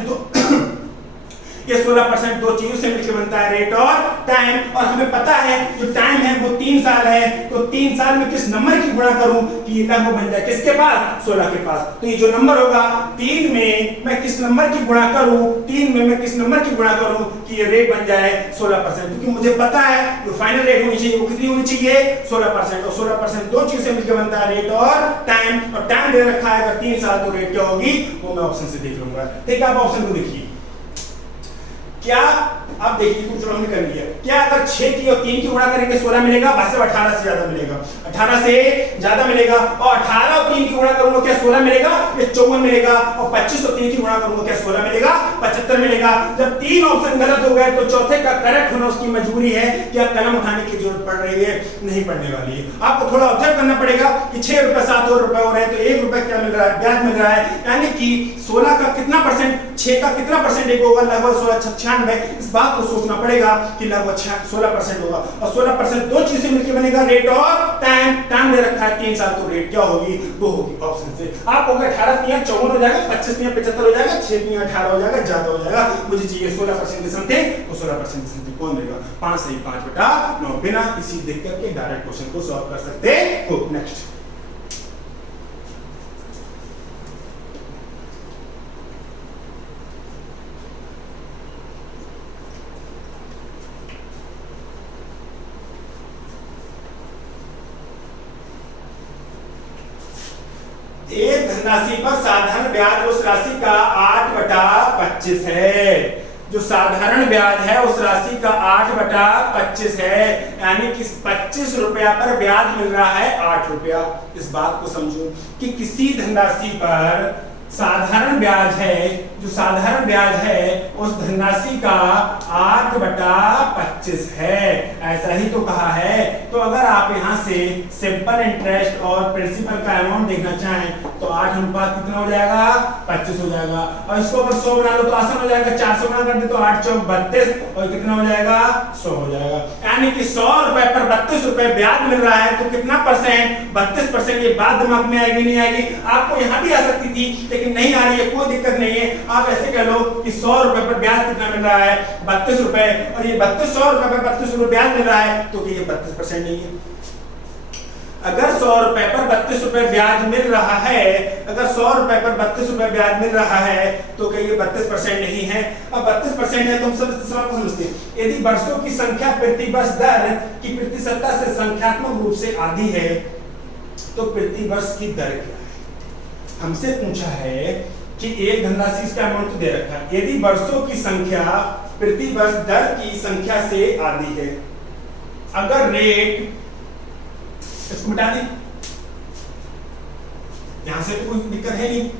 दो चीजों से मिलकर बनता है, रेट और टाइम। और हमें पता है जो टाइम है वो 3 साल है, तो 3 साल में किस नंबर की गुणा करूं कि ये लगभग बन जाए किसके पास? 16 के पास। तो ये जो नंबर होगा 3 में मैं किस नंबर की गुणा करूं? 3 में मैं किस नंबर की गुणा करूं कि ये रेट बन जाए 16%? क्योंकि मुझे पता है जो फाइनल रेट होनी चाहिए वो कितनी होनी चाहिए? 16%। और 16% दो चीजों से मिलकर बनता है, रेट और टाइम। और टाइम दे रखा है अगर 3 साल, तो रेट क्या होगी वो मैं ऑप्शन से देख लूंगा। ठीक है, आप ऑप्शन को देखिए। क्या अब देखिए कुछ हमने कर लिया। क्या अगर 6 की और 3 की गुणा करेंगे 16 मिलेगा? भाई साहब 18 से ज्यादा मिलेगा, 18 से ज्यादा मिलेगा। और 18 और 3 की गुणा करूंगा क्या 16 मिलेगा? ये 54 मिलेगा। और 25 और 3 की गुणा करूंगा क्या 16 मिलेगा? 75 मिलेगा। जब 3 ऑप्शन गलत हो गए तो चौथे का करेक्ट होना उसकी मजबूरी है कि अब कलम उठाने की जरूरत पड़ रही है, नहीं पड़ने वाली है। आपको थोड़ा ऑब्जर्व करना पड़ेगा कि 6 रुपए 7 रुपए हो रहे हैं तो 1 रुपए क्या मिल रहा है? ब्याज मिल रहा है। यानी कि 16 का कितना परसेंट, 6 का कितना परसेंट 1 होगा? लगभग 16×96। इस बात को सोचना पड़ेगा कि लगभग 16% होगा। और 16% दो चीजें मिलकर बनेगा, रेट और टाइम। टाइम दे रखा है 3 साल, तो रेट क्या होगी वो होगी ऑप्शन से। आप होगा 18 तिया 54 हो जाएगा, 25 तिया 75 हो जाएगा, 6 तिया 18 हो जाएगा, ज्यादा हो जाएगा। मुझे चाहिए 16% की समथिंग, तो 16% की समथिंग कौन देगा? 5 सही 5/9। बिना इसी देख करके डायरेक्ट क्वेश्चन को सॉल्व कर सकते हो। नेक्स्ट एक धनराशि पर साधारण ब्याज उस राशि का 8/25 है। जो साधारण ब्याज है उस राशि का 8/25 है, यानी कि 25 रुपया पर ब्याज मिल रहा है 8 रुपया। इस बात को समझो कि किसी धनराशि पर साधारण ब्याज है, जो साधारण ब्याज है उस धनराशि का 8/25 है, ऐसा ही तो कहा है। तो अगर आप यहाँ से सिंपल इंटरेस्ट और प्रिंसिपल का अमाउंट देखना चाहें तो 8 अनुपात कितना हो जाएगा? 25 हो जाएगा। और इसको अगर 100 बना लो तो आसान हो जाएगा, 400 बना कर दे तो 8 चौक 32 और कितना हो जाएगा? 100 हो जाएगा। यानी कि 100 रुपए पर 32 रुपए ब्याज मिल रहा है, तो कितना परसेंट? 32%। ये बात दिमाग में आएगी नहीं आएगी? आपको यहाँ भी आ सकती थी लेकिन नहीं आ रही है, कोई दिक्कत नहीं है। आप ऐसे कह लो कि 100 रुपए पर ब्याज कितना मिल रहा है? 32 रुपए, और ये 100 रुपए पर 32 रुपए ब्याज मिल रहा है, तो ये 32% नहीं है। अगर 100 रुपए पर 32 रुपए ब्याज मिल रहा है, अगर 100 रुपए पर 32 रुपए ब्याज मिल रहा है, तो क्या ये 32% नहीं है? अब 32% है तो हम सब सवाल को समझते हैं। यदि वर्षों की संख्या प्रति वर्ष दर की प्रतिशतता से संख्यात्मक रूप से आधी है, तो प्रति वर्ष की दर क्या है? हमसे पूछा है कि एक धनराशि, इसका अमाउंट तो दे रखा है, यदि वर्षों की संख्या प्रति वर्ष दर की संख्या से आधी है, अगर रेट, इसको मिटा दी, यहां से तो कोई दिक्कत है नहीं।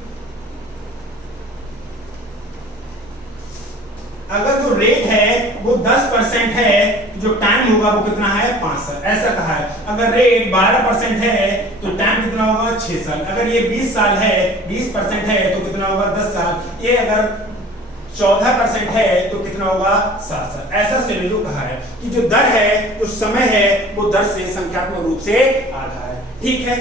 अगर जो रेट है वो 10% है, जो टाइम होगा वो कितना है? 5 साल, ऐसा कहा है। अगर रेट 12% है तो टाइम कितना होगा? 6 साल। अगर ये 20 साल है, 20% है तो कितना होगा? 10 साल। ये अगर 14% है तो कितना होगा? 7 साल। ऐसा सिनेरियो कहा है कि जो दर है, जो समय है, वो दर से संख्यात्मक रूप से आधा है। ठीक है,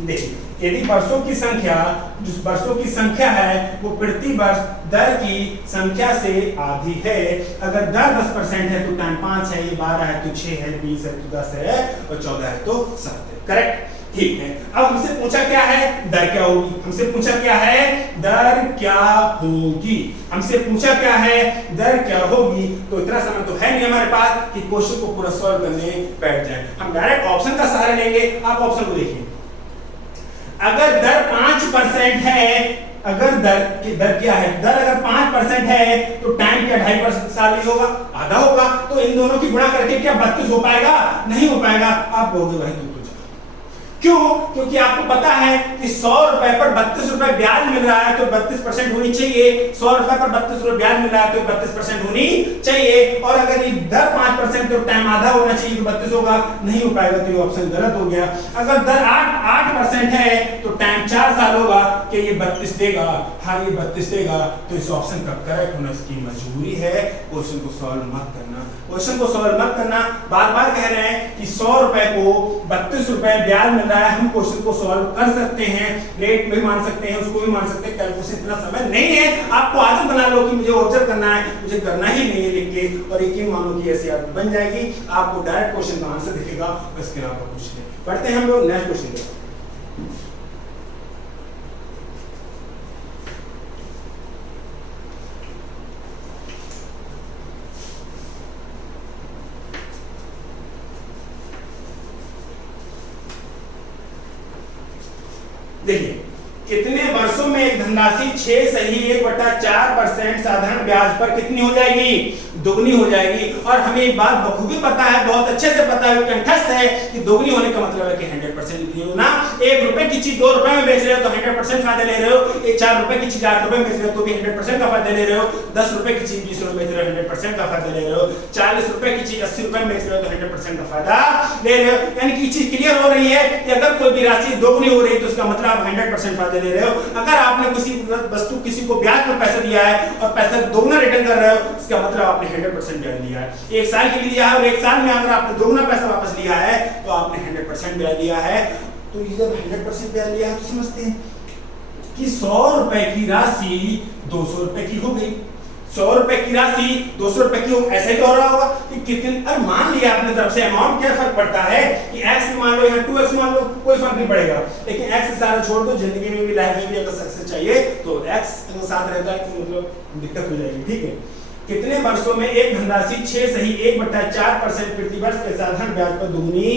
देखिए यदि वर्षों की संख्या, जो वर्षों की संख्या है वो प्रति वर्ष दर की संख्या से आधी है। अगर दर 10% है तो टाइम 5 है, ये 12 है तो 6 है, 20 है तो 10 है, और 14 है तो 7 है। करेक्ट? ठीक है। अब हमसे पूछा क्या है? दर क्या होगी। हमसे पूछा क्या है? दर क्या होगी। हमसे पूछा क्या है? दर क्या होगी। तो इतना समय तो है नहीं हमारे पास कि क्वेश्चन को पूरा सॉल्व करने बैठ जाए। हम डायरेक्ट ऑप्शन का सहारा लेंगे। आप ऑप्शन को देखिए। अगर दर 5% है, अगर दर क्या है? दर अगर 5% है तो टाइम क्या 2.5% साल ही होगा? आधा होगा। तो इन दोनों की गुणा करके क्या 32 हो पाएगा? नहीं हो पाएगा। आप कहोगे भाई तुम क्यों? क्योंकि आपको पता है कि 100 रुपए पर 32 रुपए ब्याज मिल रहा है तो 32% होनी चाहिए। 100 रुपए पर 32 रुपए ब्याज मिल रहा है तो 32% होनी चाहिए। और अगर ये दर 5% तो टाइम आधा होना चाहिए तो 32 होगा। नहीं हो पाएगा, तो ये ऑप्शन गलत हो गया। अगर दर 8% है तो टाइम 4 साल होगा, कि ये 32 देगा? हाँ, ये 32 देगा। तो इस ऑप्शन का करेक्ट होना इसकी मजबूरी है। क्वेश्चन को सॉल्व मत करना, क्वेश्चन को सॉल्व मत करना। बार बार कह रहे हैं कि 100 रुपए को 32 रुपए ब्याज मिल रहा है, हम क्वेश्चन को सॉल्व कर सकते हैं, रेट भी मान सकते हैं, उसको भी मान सकते हैं। कैलकुलेशन इतना समय नहीं है। आपको आदत बना लो कि मुझे ऑब्जर्व करना है, मुझे करना ही नहीं है लिख के, और यकीन मानो कि ऐसी आदत बन जाएगी। आपको डायरेक्ट क्वेश्चन का आंसर दिखेगा, इसके अलावा कुछ नहीं। पढ़ते हैं हम लोग नेक्स्ट क्वेश्चन। देखिए, कितने वर्षों में एक धनराशि 6 सही 1/4% साधारण ब्याज पर कितनी हो जाएगी? दोगुनी हो जाएगी। और हमें एक बात बखूबी पता है, बहुत अच्छे से पता है, कंठस्थ है कि दोगुनी होने का मतलब है कि 100% हो ना। 1 रुपए की चीज 2 रुपए में बेच रहे हो तो 100% फायदा ले रहे हो। 4 रुपए की चीज 8 रुपए में बेच रहे हो तो भी 100% का फायदा ले रहे हो। 10 रुपए की चीज 20 रुपए में बेच रहे हो, 100% का फायदा ले रहे हो। 40 रुपए की चीज 80 रुपए में बेच रहे हो तो 100% का फायदा ले रहे हो। यानी कि चीज क्लियर हो रही है कि अगर कोई भी राशि दोगुनी हो रही है तो उसका मतलब आप 100% फायदा ले रहे हो। अगर आपने किसी वस्तु, किसी को ब्याज पर पैसा दिया है और पैसा दोगुना रिटर्न कर रहे हो, इसका मतलब आपने 100% ब्याज लिया है। 1 साल के लिए लिया है और 1 साल में अगर आपने दोगुना पैसा वापस लिया है तो आपने 100% ब्याज लिया है। तो ये जब 100% ब्याज लिया है तो समझते हैं कि 100 रुपए की राशि 200 रुपए की हो गई। 100 रुपए की राशि 200 रुपए की हो, ऐसे क्या हो रहा होगा कि कितने, अरे मान लिया अपने तरफ से अमाउंट, क्या फर्क पड़ता है कि x मान लो या 2x मान लो, कोई फर्क नहीं पड़ेगा, लेकिन x के साथ छोड़ दो, जिंदगी में भी लाइफ में भी अगर सक्सेस चाहिए तो x अगर साथ रहता है तो मतलब दिक्कत हो जाएगी। ठीक है, कितने वर्षों में एक धनराशि 6 सही 1/4% प्रति वर्ष के साधारण ब्याज पर दुगनी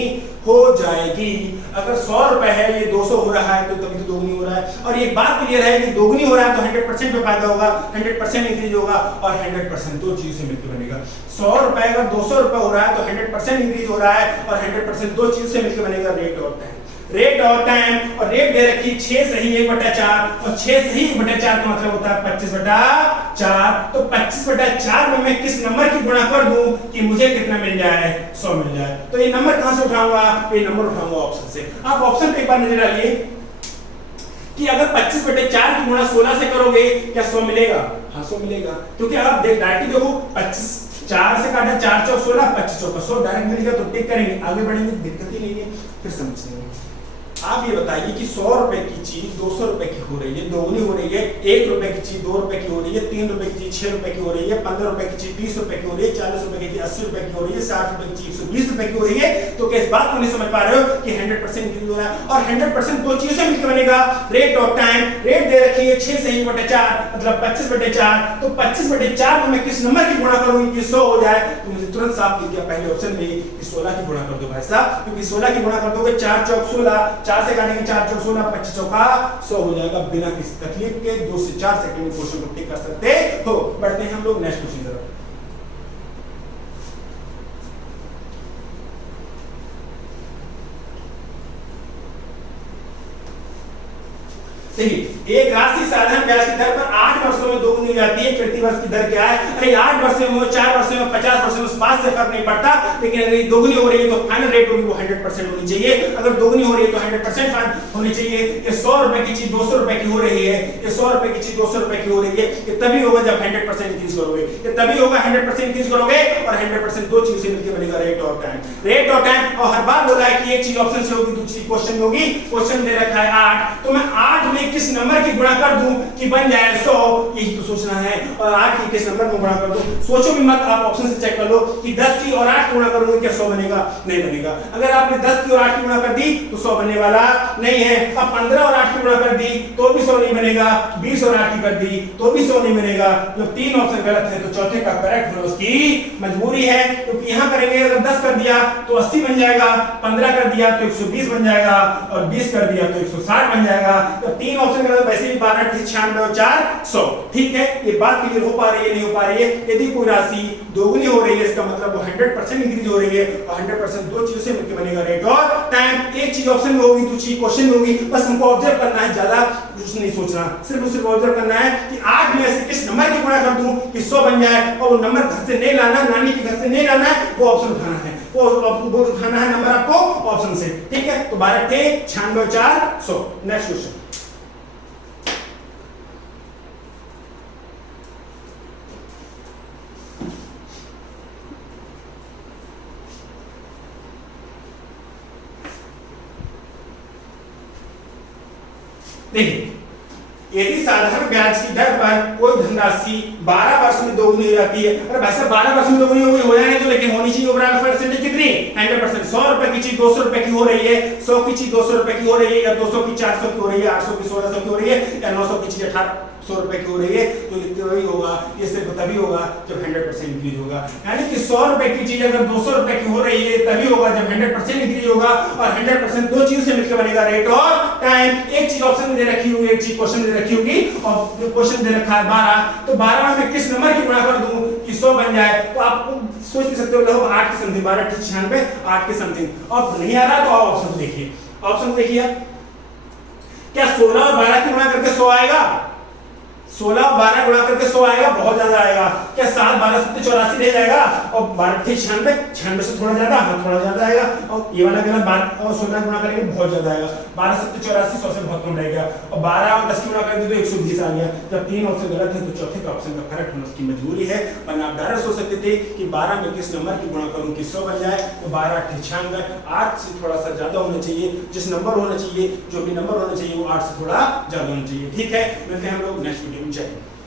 हो जाएगी। अगर 100 रुपए है, ये 200 हो रहा है तो तभी तो दोगुनी हो रहा है। और ये बात क्लियर है कि दोगुनी हो रहा है तो 100% पे फायदा होगा, 100% इंक्रीज होगा, और 100% दो चीज से मिलकर बनेगा। 100 रुपए अगर 200 रुपए हो रहा है तो 100% इंक्रीज हो रहा है, और 100% दो चीज से मिलकर बनेगा rate of time. Rate of time, और रेट दे रखी 6 सही 1/4, और 6 सही 1/4 का मतलब होता है 25/4। तो 25/4 में मैं किस नंबर की गुणा कर दूं कि मुझे कितना मिल जाए, 100 मिल जाए। तो ये नंबर कहां से उठाऊंगा, ये नंबर उठाऊंगा ऑप्शन से। आप ऑप्शन पे एक बार नजर डालिए कि अगर 25/4 की गुणा 16 से करोगे क्या 100 मिलेगा? हाँ 100 मिलेगा, क्योंकि आप डायरेक्टली देखो 25 4 से काटा 4 चौक 16, 25 चौक 100 डायरेक्ट मिल गया, तो टिक करेंगे, आगे बढ़ेंगे, दिक्कत ही नहीं है। फिर समझेंगे, आप ये बताइए कि 100 रुपए की चीज 200 रुपए की हो रही है, दोगुनी हो रही है। 1 रुपए की चीज 2 रुपए की हो रही है, 3 रुपए की चीज 6 रुपए की हो रही है, 15 रुपए की चीज 20 रुपए की हो रही है, 40 रुपए की चीज 80 रुपए की हो रही है, 60 रुपए की चीज 120 रुपए की हो रही है। तो क्या इस बात को नहीं समझ पा रहे हो कि 100% इंक्रीज हो रहा है, और 100% दो चीजों से मिलकर बनेगा रेट ऑफ टाइम। रेट दे रखी है 6 से 1/4 मतलब 25/4, तो 25/4 में मैं किस नंबर की गुणा करूं कि 100 हो जाए, तो मुझे तुरंत साफ दिख गया पहले ऑप्शन में कि 16 की गुणा कर दो भाई साहब, क्योंकि 16 की गुणा कर दोगे 4 चौक 16, 4 से काटेंगे 4 चौक 16, 25 चौका 100 हो जाएगा, बिना किसी तकलीफ के 2 से 4 सेकंड में क्वेश्चन को टिक कर सकते हो। बढ़ते हैं हम लोग नेक्स्ट क्वेश्चन की तरफ। देखिए, एक राशि साधारण ब्याज की दर पर 8 वर्षों में दोगुनी हो जाती है, प्रति वर्ष की दर क्या है? अरे 8 वर्षों में, 4 वर्षों में, 50 वर्षों में, उस बात से फर्क नहीं पड़ता, लेकिन अगर ये दोगुनी हो रही है तो फाइनल रेट होगी वो 100% होनी चाहिए। अगर दोगुनी हो रही है तो 100% होनी चाहिए। ये 100 रुपए की चीज 200 रुपए की हो रही है, ये 100 रुपए की चीज 200 रुपए की हो रही है, ये तभी होगा जब 100% इंक्रीज करोगे, ये तभी होगा 100% इंक्रीज करोगे, और 100% दो चीज से मिलकर बनेगा rate of time. Rate of time, और हर बार बोला है कि एक चीज ऑप्शन से होगी, दूसरी क्वेश्चन में होगी। क्वेश्चन दे रखा है 8, तो मैं 8 में किस नंबर की कर दूं कि बन जाए 100, यही तो सोचना है। और 8 की किस नंबर में गुणा कर दूं, सोचो भी मत, आप ऑप्शन से चेक कर लो कि 10 की और 8 गुणा करूंगा क्या 100 बनेगा? नहीं बनेगा। अगर आपने 10 की और 8 की गुणा कर दी तो 100 बनने वाला नहीं है। अब 15 और 8 की गुणा कर दी तो भी 100 नहीं बनेगा, 20 और 8 की कर दी तो भी 100 नहीं बनेगा। जो तीन ऑप्शन गलत है, तो चौथे का करेक्ट होना उसकी मजबूरी है, क्योंकि यहां करेंगे अगर 10 कर दिया तो 80 बन जाएगा, 15 कर दिया तो 120 बन जाएगा, और 20 कर दिया तो 160 बन जाएगा। तो तीन ऑप्शन गलत, वैसे भी 12 96 और 4 100। ठीक है, ये बात क्लियर हो पा रही है? नहीं हो पा रही है? यदि कोई राशि दोगुनी हो रही है, इसका मतलब वो 100% इंक्रीज हो रही है, और 100% दो चीजों से मिलकर बनेगा रेट ऑफ टाइम। एक चीज ऑप्शन में होगी, दूसरी क्वेश्चन में होगी, बस हमको ऑब्जर्व करना है, ज्यादा कुछ नहीं सोचना, सिर्फ ऑब्जर्व करना है कि 8 में से किस नंबर की गुणा कर दूं कि 100 बन जाए, और वो नंबर घर से नहीं लाना, नानी के घर से नहीं लाना है, वो ऑप्शन उठाना है, वो उठाना है नंबर आपको ऑप्शन से। ठीक है, तो 12 थे 96 और 4 100। Next question. देखिए, यदि साधारण ब्याज की दर पर कोई धनराशि 12 वर्ष में दोगुनी हो जाती है, अरे भाई साहब 12 वर्ष में दोगुनी हो गई, हो जाने तो, लेकिन होनी चाहिए ओवरऑल परसेंटेज कितनी? 100%। 100 रुपए की चीज 200 रुपए की हो रही है, 100 की चीज 200 रुपए की हो रही है, या 200 की 400 की हो रही है, 800 की 1600 की हो रही है, या 900 की चीज 1800 रुपए की हो रही है, तो ये तभी होगा, ये सिर्फ तभी होगा जब 100% इंक्रीज होगा। यानी कि 100 रुपए की चीज अगर 200 रुपए की हो रही है तभी होगा जब 100% इंक्रीज होगा, और 100% दो चीजों से मिलकर बनेगा रेट ऑफ टाइम। एक चीज ऑप्शन में दे रखी होगी, एक चीज क्वेश्चन में दे रखी होगी, और क्वेश्चन दे रखा है 12, तो 12 में किस नंबर की गुणा कर दूं कि 100 बन जाए, तो आप सोच नहीं सकते हो लगभग 8 के समथिंग, 12 96 8 के समथिंग। अब नहीं आ रहा तो आप ऑप्शन देखिए, ऑप्शन देखिए क्या 16 और 12 की गुणा करके 100 आएगा? 16 12 गुणा करके 100 आएगा, बहुत ज्यादा आएगा। क्या 7 12 7 84 नहीं जाएगा? और 12 96 96 से थोड़ा ज्यादा, हाँ थोड़ा ज्यादा आएगा। और ये वाला कहना 12 और 16 गुणा करेंगे बहुत ज्यादा आएगा। 12 7 84 100 से बहुत कम रहेगा। और 12 और 10 गुणा करेंगे तो 120 आ गया। जब तीन ऑप्शन गलत है तो चौथे का ऑप्शन का करेक्ट होना उसकी मजबूरी है, वरना आप डायरेक्ट सोच सकते थे कि 12 में किस नंबर की गुणा करूं कि 100 बन जाए। तो 12 96 8 से थोड़ा सा ज्यादा होना चाहिए, जिस नंबर होना चाहिए, जो भी नंबर होना चाहिए वो 8 से थोड़ा ज्यादा होना चाहिए। ठीक है, मिलते हैं हम लोग नेक्स्ट वीडियो में। जय हिंद।